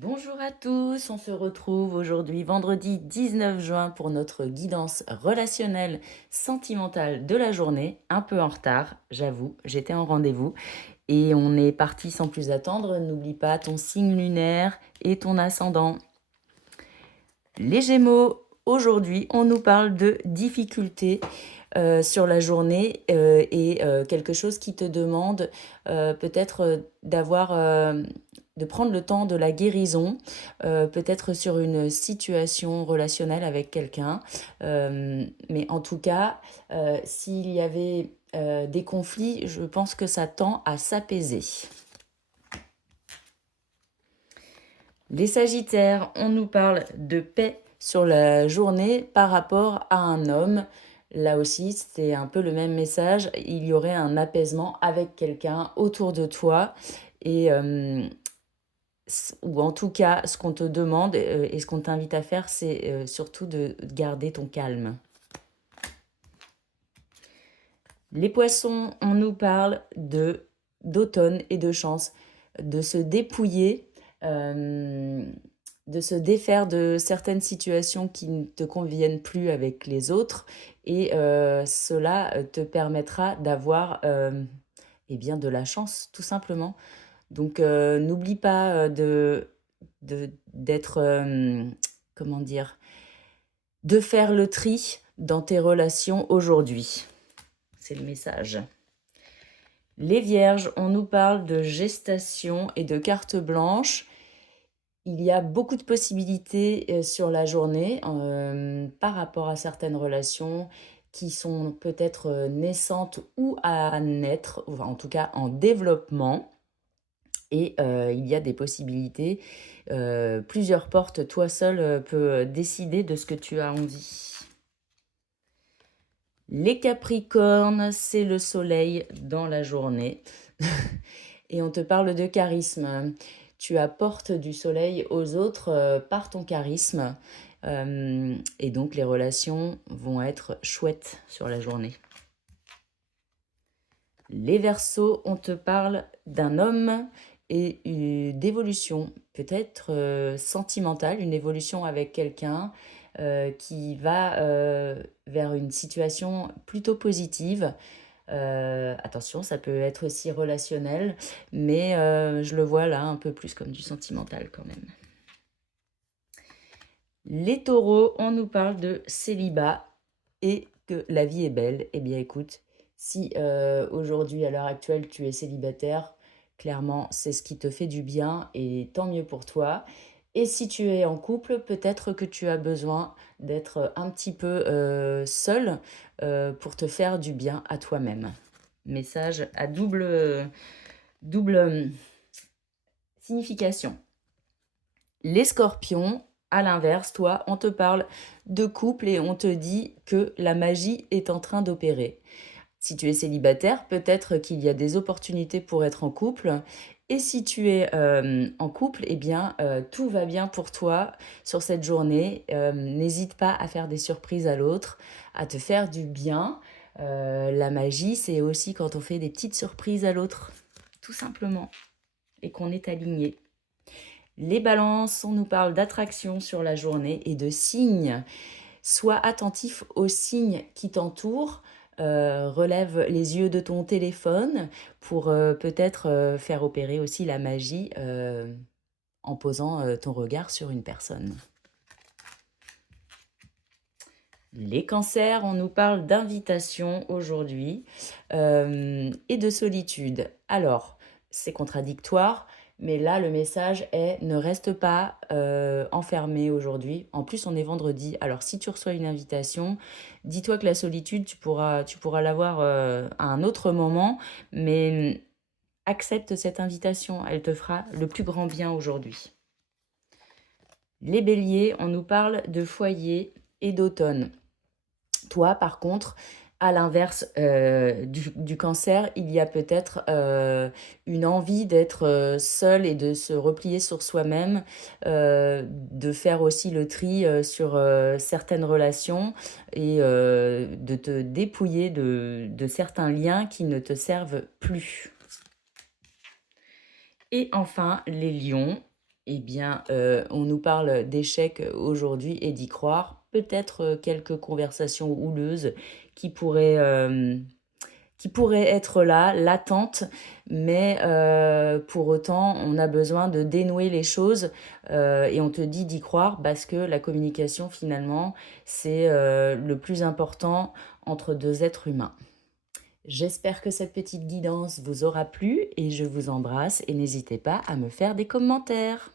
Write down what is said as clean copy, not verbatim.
Bonjour à tous, on se retrouve aujourd'hui vendredi 19 juin pour notre guidance relationnelle sentimentale de la journée, un peu en retard, j'avoue, j'étais en rendez-vous et on est parti sans plus attendre. N'oublie pas ton signe lunaire et ton ascendant. Les Gémeaux, aujourd'hui on nous parle de difficultés sur la journée et quelque chose qui te demande peut-être de prendre le temps de la guérison, peut-être sur une situation relationnelle avec quelqu'un. Mais en tout cas, s'il y avait des conflits, je pense que ça tend à s'apaiser. Les Sagittaires, on nous parle de paix sur la journée par rapport à un homme. Là aussi, c'est un peu le même message. Il y aurait un apaisement avec quelqu'un autour de toi. Et, ou en tout cas, ce qu'on te demande et ce qu'on t'invite à faire, c'est surtout de garder ton calme. Les poissons, on nous parle d'automne et de chance, de se dépouiller, euh, de se défaire de certaines situations qui ne te conviennent plus avec les autres, et cela te permettra d'avoir eh bien de la chance, tout simplement. Donc n'oublie pas d'être, comment dire, de faire le tri dans tes relations aujourd'hui. C'est le message. Les Vierges, on nous parle de gestation et de carte blanche. Il y a beaucoup de possibilités sur la journée par rapport à certaines relations qui sont peut-être naissantes ou à naître, enfin, en tout cas en développement. Et il y a des possibilités. Plusieurs portes, toi seul peux décider de ce que tu as envie. Les Capricornes, c'est le soleil dans la journée. Et on te parle de charisme. Tu apportes du soleil aux autres par ton charisme. Et donc les relations vont être chouettes sur la journée. Les Verseaux, on te parle d'un homme et d'évolution, peut-être sentimentale, une évolution avec quelqu'un qui va vers une situation plutôt positive. Attention, ça peut être aussi relationnel, mais je le vois là un peu plus comme du sentimental quand même. Les taureaux, on nous parle de célibat et que la vie est belle. Eh bien écoute, si aujourd'hui, à l'heure actuelle, tu es célibataire, clairement, c'est ce qui te fait du bien et tant mieux pour toi. Et si tu es en couple, peut-être que tu as besoin d'être un petit peu seul pour te faire du bien à toi-même. Message à double signification. Les scorpions, à l'inverse, toi, on te parle de couple et on te dit que la magie est en train d'opérer. Si tu es célibataire, peut-être qu'il y a des opportunités pour être en couple. Et si tu es en couple, eh bien, tout va bien pour toi sur cette journée. N'hésite pas à faire des surprises à l'autre, à te faire du bien. La magie, c'est aussi quand on fait des petites surprises à l'autre, tout simplement, et qu'on est aligné. Les balances, on nous parle d'attraction sur la journée et de signes. Sois attentif aux signes qui t'entourent. Relève les yeux de ton téléphone pour peut-être faire opérer aussi la magie en posant ton regard sur une personne. Les cancers, on nous parle d'invitation aujourd'hui et de solitude. Alors, c'est contradictoire, mais là, le message est ne reste pas enfermé aujourd'hui. En plus, on est vendredi. Alors, si tu reçois une invitation, dis-toi que la solitude, tu pourras l'avoir à un autre moment, mais accepte cette invitation. Elle te fera le plus grand bien aujourd'hui. Les béliers, on nous parle de foyer et d'automne. Toi, par contre, à l'inverse du cancer, il y a peut-être une envie d'être seul et de se replier sur soi-même, de faire aussi le tri sur certaines relations et de te dépouiller de certains liens qui ne te servent plus. Et enfin, les lions. Eh bien, on nous parle d'échecs aujourd'hui et d'y croire. Peut-être, quelques conversations houleuses qui pourraient, qui pourraient être là, latentes, mais pour autant, on a besoin de dénouer les choses, et on te dit d'y croire parce que la communication finalement, c'est, le plus important entre 2 êtres humains. J'espère que cette petite guidance vous aura plu et je vous embrasse et n'hésitez pas à me faire des commentaires.